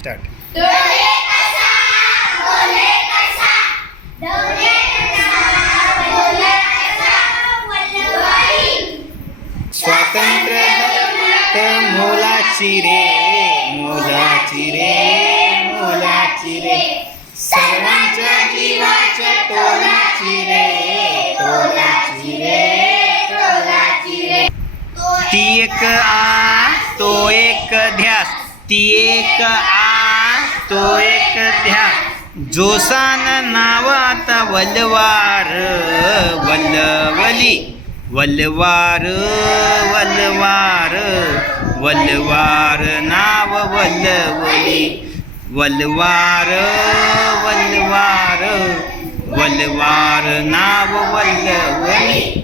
Start स्वातंत्र्य दत्त मोलाची रे मोलाची रे मोलाची रे. सर्वांच्या जीवाच्या तोलाची रे तोलाची रे तोलाची रे. ती एक आ तो एक ध्यास ती एक आ. तो एक ध्या जोसान नावात वलवार वल्लवली वलवार वलवार वलवार नाव वल्लवली वलवार वल्लवार वलवार नाव वल्लवली